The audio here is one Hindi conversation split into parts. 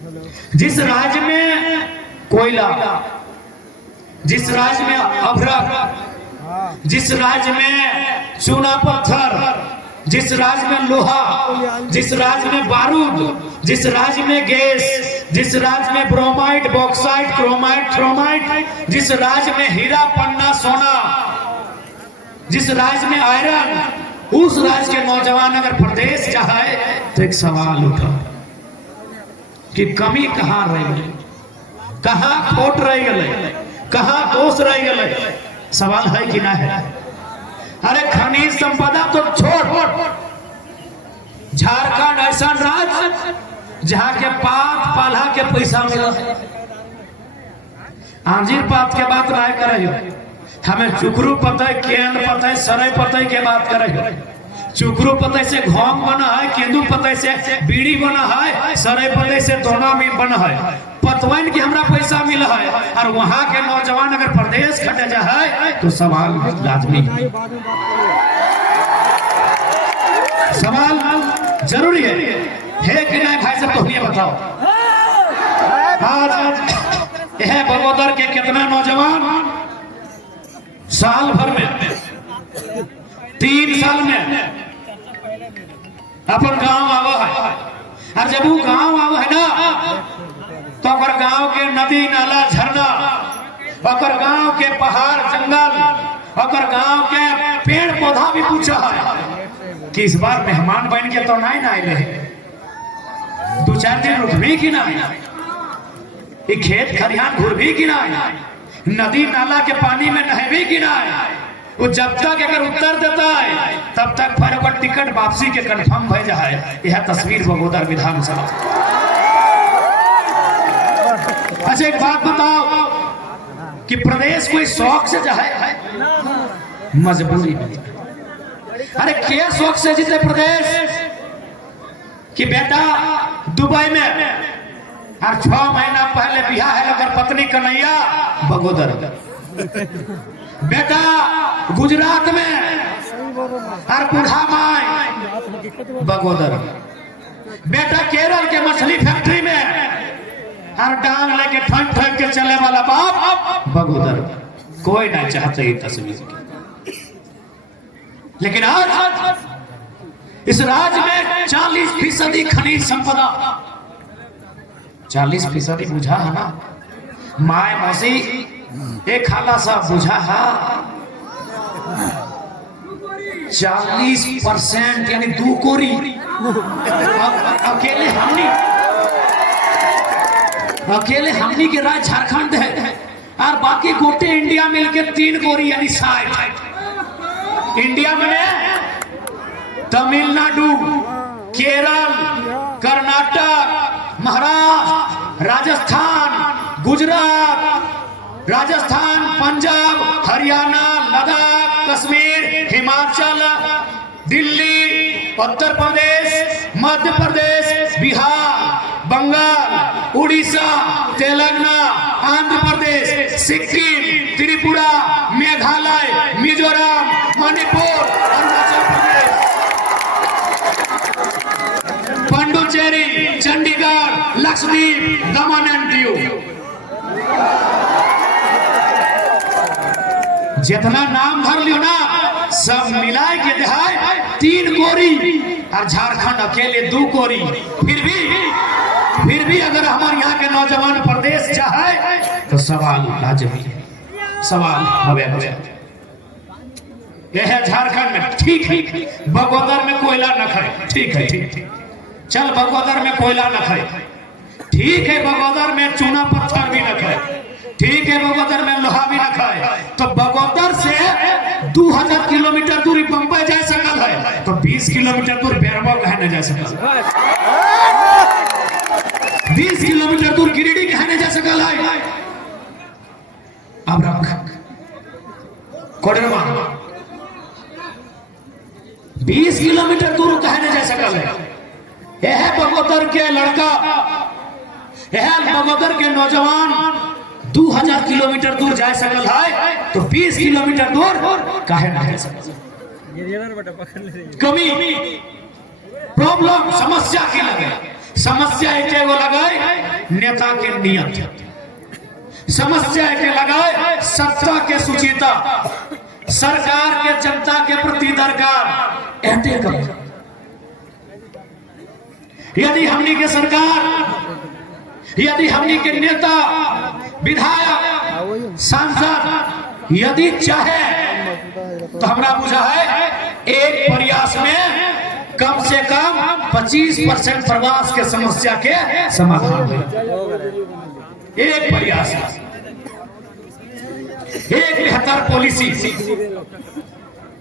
जिस राज्य में कोयला, जिस राज्य में अभ्रक, जिस राज्य में चूना पत्थर, जिस राज्य में लोहा, जिस राज्य में बारूद, जिस राज्य में गैस, जिस राज्य में ब्रोमाइड, बॉक्साइट, क्रोमाइट, थ्रोमाइट, जिस राज्य में हीरा, पन्ना, सोना, जिस राज्य में आयरन, उस राज्य के नौजवान अगर प्रदेश चाहे तो एक सवाल उठा कि कमी कहां रह गई, कहां खोट रह गई, कहां दोष रह गई। सवाल है कि ना है? अरे खनिज संपदा तो छोड़, झारखंड ऐसा राज्य जहां के पात पाला के पैसा मिला है। आंजीर पात के बात राय करे, हमें चुकरू पता है, केंद्र पता है, सरय पता है के बात करे। चुकरू पता से घोंग बना है, केंदू पता से बीड़ी बना है, सरय पता से दोना में बना है। पतवन की हमरा पैसा मिला है और वहां के नौजवान अगर प्रदेश खटे जाए तो सवाल लाजमी, सवाल जरूरी है कि नहीं भाई साहब? तो ये बताओ, आज यह बगोदर के कितना नौजवान साल भर में 3 साल में अपन गांव आवा है, और जब वो गांव आवा है ना तो अगर गांव के नदी नाला झरना, अगर गांव के पहाड़ जंगल, अगर गांव के पेड़ पौधा भी पूछा है कि इस बार मेहमान बन के तो नहीं ना आए, 2-4 दिन रुकभी कि ना, खेत खरियान घूरभी कि ना, नदी नाला के पानी में नहबी कि ना, वो जब तक अगर उत्तर देता है तब तक फिर ओकर टिकट वापसी के कंफर्म हो जाए। यह तस्वीर बगोदर विधानसभा। अच्छा एक बात बताओ कि प्रदेश कोई शौक से जाए, मजबूरी में। अरे क्या शौक से जीते प्रदेश कि बेटा दुबई में और 6 महीना पहले बिहार है अगर पत्नी कन्हैया बगोदर, बेटा गुजरात में और बूढ़ा माई बगोदर, बेटा केरल के मछली फैक्ट्री में और डांग लेके ठंड ठंड के चले वाला बाप बगोदर। कोई ना चाहते ये तस्वीर, लेकिन आज इस राज्य में 40% खनिज संपदा, 40% बुझा है ना माय मौसी एक खाला सा बुझा है, 40% यानी 2 कोरी अकेले हमनी के राज्य झारखंड है और बाकी गोटे इंडिया मिलकर 3 कोरी यानी 60। इंडिया में तमिलनाडु, केरल, कर्नाटक, महाराष्ट्र, राजस्थान, गुजरात, राजस्थान, पंजाब, हरियाणा, लद्दाख, कश्मीर, हिमाचल, दिल्ली, उत्तर प्रदेश, मध्य प्रदेश, बिहार, बंगाल, उड़ीसा, तेलंगाना, आंध्र प्रदेश, सिक्किम, त्रिपुरा, मेघालय, मिजोरम, मणिपुर, अरुणाचल प्रदेश, पुडुचेरी, चंडीगढ़, लक्षद्वीप, दमन एंड दीव, जितना नाम धर लियो ना सब मिला के देहाय 3 कोरी और झारखंड अकेले 2 कोरी। फिर भी अगर हमारे यहाँ के नौजवान प्रदेश चाहे तो सवाल लाजमी है, सवाल हवे यह है झारखंड में। ठीक है बगोदर में कोयला न खाए, ठीक है, चल बगोदर में कोयला न खाए, ठीक है बगोदर में चूना पत्थर भी न खाए, ठीक है बगोदर में लोहा भी न खाए, तो बगोदर से 2000 किलोमीटर दूरी बंबई जा सकल है तो 20 किलोमीटर दूर बेरबा कहने जा सकल, 20 किलोमीटर दूर गिरिडीह कहने जा सकल है। अब रख कोडरमा 20 किलोमीटर दूर कहने जा सकल है। यह बगोदर के लड़का, यह बगोदर के नौजवान 2000 किलोमीटर दूर जा सकल है तो 20 किलोमीटर दूर काहे ना जा सकल। कमी प्रॉब्लम समस्या के लगे समस्या एक वो लगाए नेता के नियत, समस्या एक लगाए सत्ता के सुचिता, सरकार के जनता के प्रति दरकार ऐसे कब। यदि हमनी के सरकार, यदि हमनी के नेता, विधायक, सांसद यदि चाहे तो हमरा बुझा है एक प्रयास में कम से कम 25% प्रवास के समस्या के समाधान हो। एक प्रयास, एक बेहतर पॉलिसी,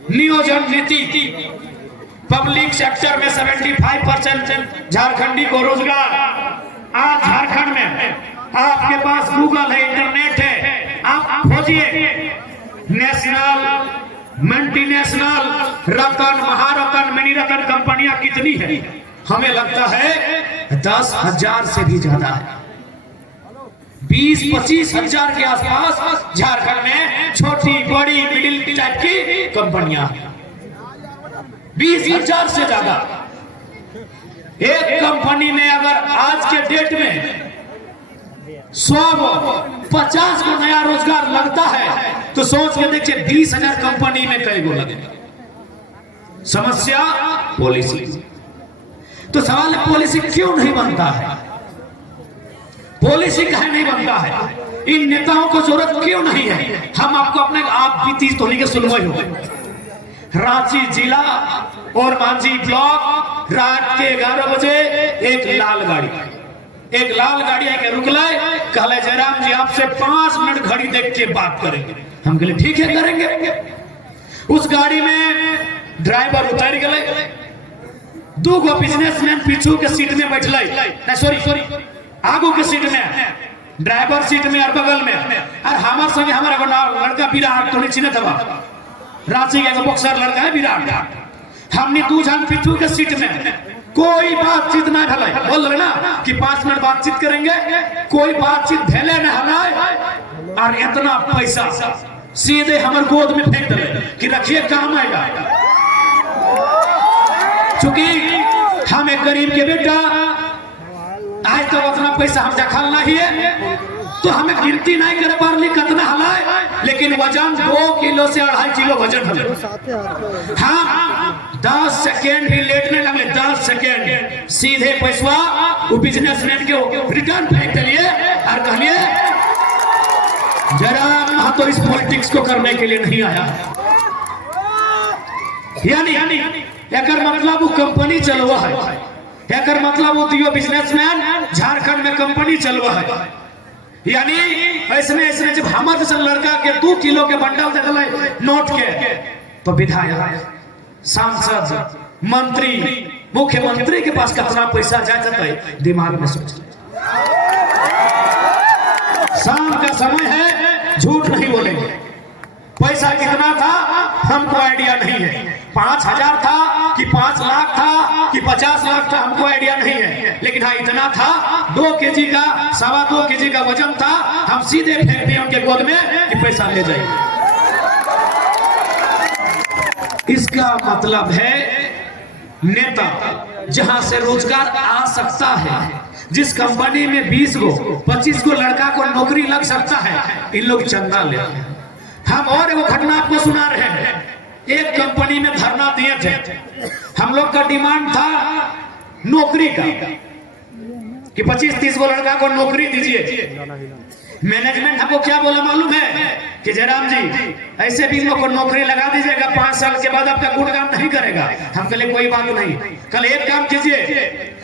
नियोजन नीति, पब्लिक सेक्टर में 75% झारखंडी को रोजगार। आज झारखंड में आपके पास गूगल है, इंटरनेट है, आप खोजिए नेशनल, मल्टीनेशनल, रतन, महारतन, मिनी रतन कंपनियां कितनी है। हमें लगता है 10,000 से भी ज्यादा है। 20-25 हजार के आसपास झारखंड में छोटी बड़ी मिडिल टाइप की कंपनियां, 20,000 से ज्यादा। एक कंपनी में अगर आज के डेट में 150 को नया रोजगार लगता है तो सोच के देखिए 20,000 कंपनी में कई गो लगेगा। समस्या पॉलिसी। तो सवाल है पॉलिसी क्यों नहीं बनता है, पॉलिसी काहे नहीं बनता है, इन नेताओं को जरूरत क्यों नहीं है। हम आपको अपने आप बीती तोली के सुनवाई हो। रांची जिला और मांझी ब्लॉक रात के 11 बजे एक लाल गाड़ी आके रुकलाए, कहले जयराम जी आपसे 5 मिनट घड़ी देख के बात करेंगे। हम कहले ठीक है करेंगे। उस गाड़ी में ड्राइवर उतर गए, 2 गो बिजनेसमैन पीछू के सीट में बैठले, सॉरी आगू के सीट में, ड्राइवर सीट में और बगल में। और हमारे संगे हमारा लड़का विराट तो नहीं चिन्ह था, रांची का बॉक्सर लड़का है विराट। हमने 2 जन पीछू के सीट में कोई बातचीत ना भले, बोल रहे ना कि 5 मिनट बातचीत करेंगे, कोई बातचीत भले न हलाए। और इतना पैसा सीधे हमारे गोद में फेंक दे कि रखिए काम आएगा। चूंकि हम एक गरीब के बेटा, आज तो उतना पैसा हम दखल नहीं है तो हमें गिनती नहीं करे पारली कितना हलाए, लेकिन वजन 2 किलो से 2.5 किलो वजन है। हाँ 10 सेकेंड भी लेटने लगे, 10 सेकेंड सीधे पैसा वो बिजनेसमैन के रिटर्न फेंक दिए और कहलिए जरा हम तो इस पॉलिटिक्स को करने के लिए नहीं आया। यानी एकर मतलब वो कंपनी चलवा है, एकर मतलब वो दियो बिजनेसमैन झारखंड में कंपनी चलवा है। यानी ऐसे जब हमारे जैसे लड़का के 2 किलो के बंडल दे दिले नोट के, तो विधायक, सांसद, मंत्री, मुख्यमंत्री के पास कितना पैसा जाता है दिमाग में सोच। शाम का समय है, झूठ नहीं बोलेंगे। पैसा कितना था हमको आइडिया नहीं है, 5,000 था कि 5 लाख था कि 50 लाख था हमको आइडिया नहीं है, लेकिन हाँ इतना था 2 केजी का, 2.25 केजी का वजन था। हम सीधे फेंक दिए उनके गोद में कि पैसा ले जाइए। इसका मतलब है नेता जहां से रोजगार आ सकता है, जिस कंपनी में 20 गो 25 गो लड़का को नौकरी लग सकता है, इन लोग चंदा लेते हैं। हम और वो घटना आपको सुना रहे हैं, एक कंपनी में धरना दिए थे, हम लोग का डिमांड था नौकरी का कि 25-30 गो लड़का को नौकरी दीजिए। मैनेजमेंट हमको क्या बोला मालूम है कि जयराम जी ऐसे भी लोग को नौकरी लगा दीजिएगा, 5 साल के बाद आपका गुड काम नहीं करेगा। हम कहले कोई बात नहीं, कल एक काम कीजिए,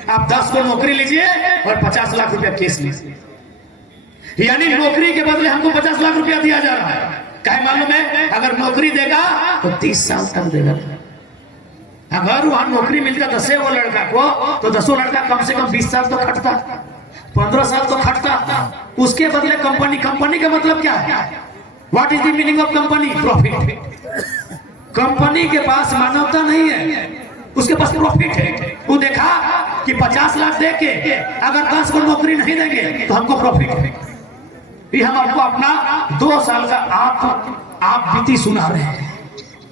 आप 10 को नौकरी लीजिए और 50 लाख रुपया केस लीजिए। यानी नौकरी के बदले हमको 50 लाख रुपया दिया जा रहा है। क्या मालूम है, अगर नौकरी देगा तो 30 साल तक देगा। अगर वहां नौकरी मिलता 10 वो लड़का को, तो 10 लड़का कम से कम 20 साल तो खटता, 15 साल तो खटता। उसके बदले कंपनी का मतलब क्या है? What is the meaning of company? Profit. Company के पास मानवता नहीं है, उसके पास प्रॉफिट है। वो देखा कि 50 लाख दे के अगर 10 को नौकरी नहीं देंगे तो हमको प्रॉफिट है। हम आपको अपना 2 साल का आप बीती सुना रहे हैं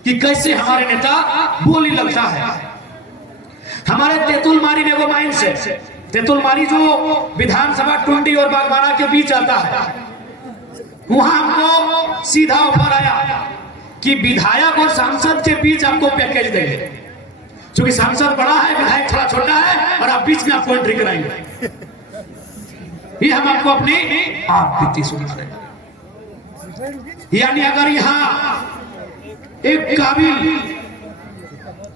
कि कैसे हमारे नेता बोली लगता है। हमारे तेतुल मारी में वो माइंड से तेतुलमारी जो विधानसभा टुंडी और बागबाड़ा के बीच आता है, वहां हमको सीधा ऑफर आया कि विधायक और सांसद के बीच आपको पैकेज देंगे, क्योंकि सांसद बड़ा है, विधायक थोड़ा छोटा है, और आप बीच में आपको एंट्री कराएंगे। ये हम आपको अपनी आप बीती सुना रहे। यानी अगर यहाँ एक काबिल,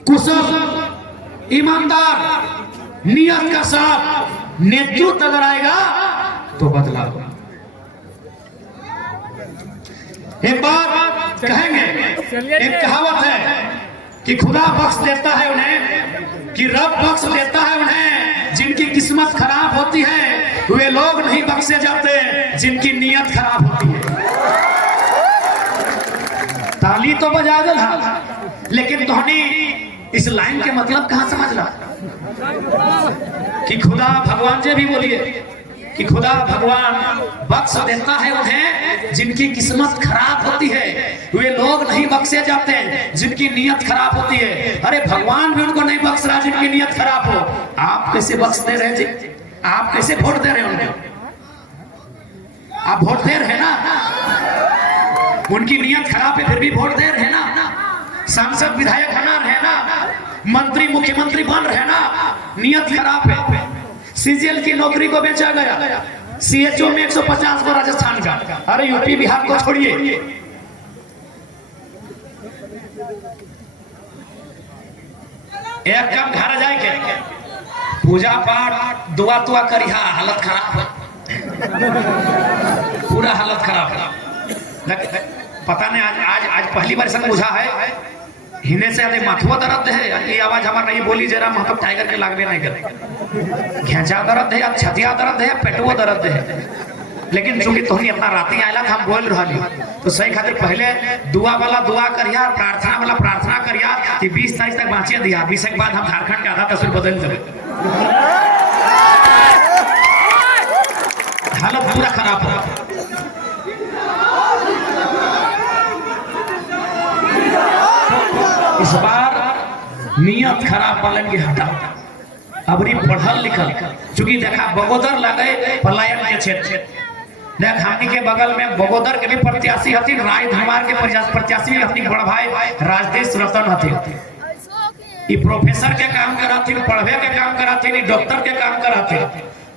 कुशल, ईमानदार, नियत का साथ नेतृत्व अगर आएगा तो बदलाव होगा। एक बात कहेंगे, एक कहावत है कि खुदा बख्श देता है उन्हें, कि रब बख्श देता है उन्हें जिनकी किस्मत खराब होती है, वे लोग नहीं बख्शे जाते जिनकी नीयत खराब होती है। ताली तो बजा दे, लेकिन तोहनी इस लाइन के मतलब कहां समझ ला कि खुदा भगवान जी भी बोलिए कि खुदा भगवान बख्श देता है उन्हें जिनकी किस्मत खराब होती है, वे लोग नहीं बख्शे जाते जिनकी नीयत खराब होती है। अरे भगवान भी उनको नहीं बख्श रहा जिनकी नीयत खराब हो, आप कैसे बख्श दे रहे जी? आप कैसे वोट दे रहे हैं उनको? आप वोट दे रहे हैं ना, उनकी नीयत खराब है फिर भी वोट दे रहे हैं ना, सांसद विधायक बना रहे ना, मंत्री मुख्यमंत्री बन रहे ना, नीयत खराब है। सीजीएल की नौकरी को बेचा गया, सीएचओ में 150 को राजस्थान का, अरे यूपी बिहार को छोड़िए, एक कम घर जाए के पूजा पाठ दुआ तुआ करिहा, हालत खराब है, पूरा हालत खराब है। पता नहीं आज पहली बार संग बुझा है, हिने से आधे माथुआ दर्द है, ये आवाज हमारा नहीं बोली जरा मतलब टाइगर के लागबे नहीं करे, घेंचा दर्द है, छतिया दर्द है, पेटुआ दर्द है। लेकिन चूंकि तोहनी अपना राती आयला था, हम बोल रही तो सही खातिर पहले दुआ वाला दुआ करिया, प्रार्थना वाला प्रार्थना करिया कि 20 तारीख तक बाँचे दिया, 20 के बाद हम झारखंड के आधा तस्वीर बदल देंगे। हालत पूरा खराब है। इस बार नियत खराब पालन की हटा, अबरी पढ़ल लिखल, चूंकि देखा बगोदर लगे पलायन के क्षेत्र, देख हमनी के बगल में बगोदर के भी प्रत्याशी हथिन, राय धमार के प्रत्याशी भी अपनी बड़ भाई राजदेश रतन हथिन। प्रोफेसर के काम कराथिन, पढ़वे के काम कराथिन, डॉक्टर के काम कराथिन।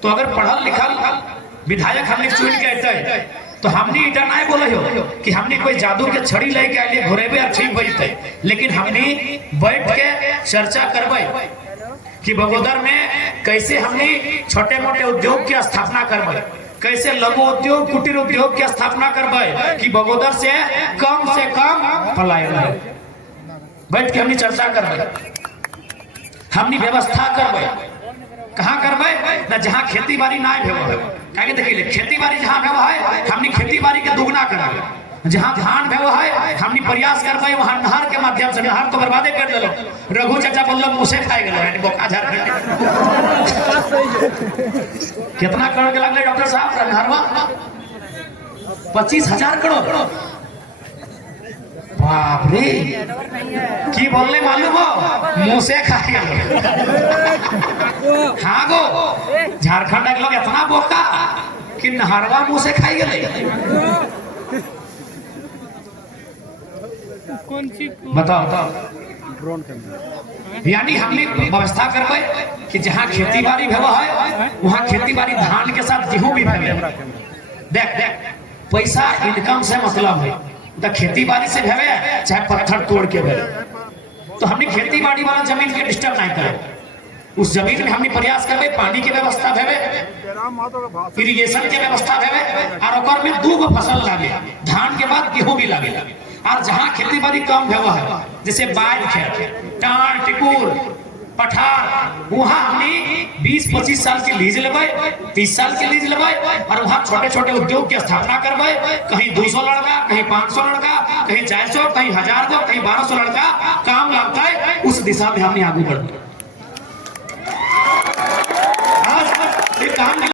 तो अगर पढ़ल लिखल विधायक हमने चुन के अतै तो हमने इटा नहीं बोले हो कि हमने कोई जादू के छड़ी लेके आइए घोरेबे और ठीक बजते, लेकिन हमने बैठ के चर्चा करबे कि बगोदर में कैसे हमने छोटे मोटे उद्योग की स्थापना करबे, कैसे लघु उद्योग कुटीर उद्योग की स्थापना करबे कि बगोदर से कम पलायन है। बैठ के हमने चर्चा करबे, हमने व्यवस्था करबे, कहाँ करबे ना जहाँ खेती बाड़ी ना भेव, देखिए खेती बाड़ी जहाँ भेव है हमने खेती बाड़ी के दुगना करबे, जहाँ धान भेव है हमने प्रयास करबे वहाँ नहर के माध्यम से, नहर तो बर्बादे कर दिलो, रघु चाचा बोल मुँह से खाए गए बोका झारखंड कितना करोड़ के लगले डॉक्टर साहब नहरवा 25,000 करोड़। बाप रे की बोलने मालूम हो, मुँह से खाए हाँ गो झारखंड के लोग इतना बोका कि नहरवा मुँह से खाई गए। बताओ यानी हमने व्यवस्था करबे कि जहाँ खेती बाड़ी भेव है वहाँ खेती बाड़ी धान के साथ गेहूं भी भेवे। देख पैसा इनकम से मतलब है, तो खेती बाड़ी से भेवे चाहे पत्थर तोड़ के भेवे, तो हमने खेती बाड़ी वाला जमीन के डिस्टर्ब नहीं करे, उस जमीन में हमने प्रयास करबे पानी की व्यवस्था भेवे, इरिगेशन के व्यवस्था भेवे, और ओकर में 2 फसल लागे, धान के बाद गेहूं भी लागे। और जहाँ खेती बाड़ी कम भेव है जैसे बाढ़ खेत, टाण टिकुर पठार, वहाँ हमने 20-25 साल की लीज लेबै, 30 साल की लीज लेबै, और वहाँ छोटे छोटे उद्योग की स्थापना करबै, कहीं 200 लड़का, कहीं 500 लड़का, कहीं 400, कहीं 1000 को, कहीं 1200 लड़का काम लगता है, उस दिशा में हमने आगे बढ़ते। आज काम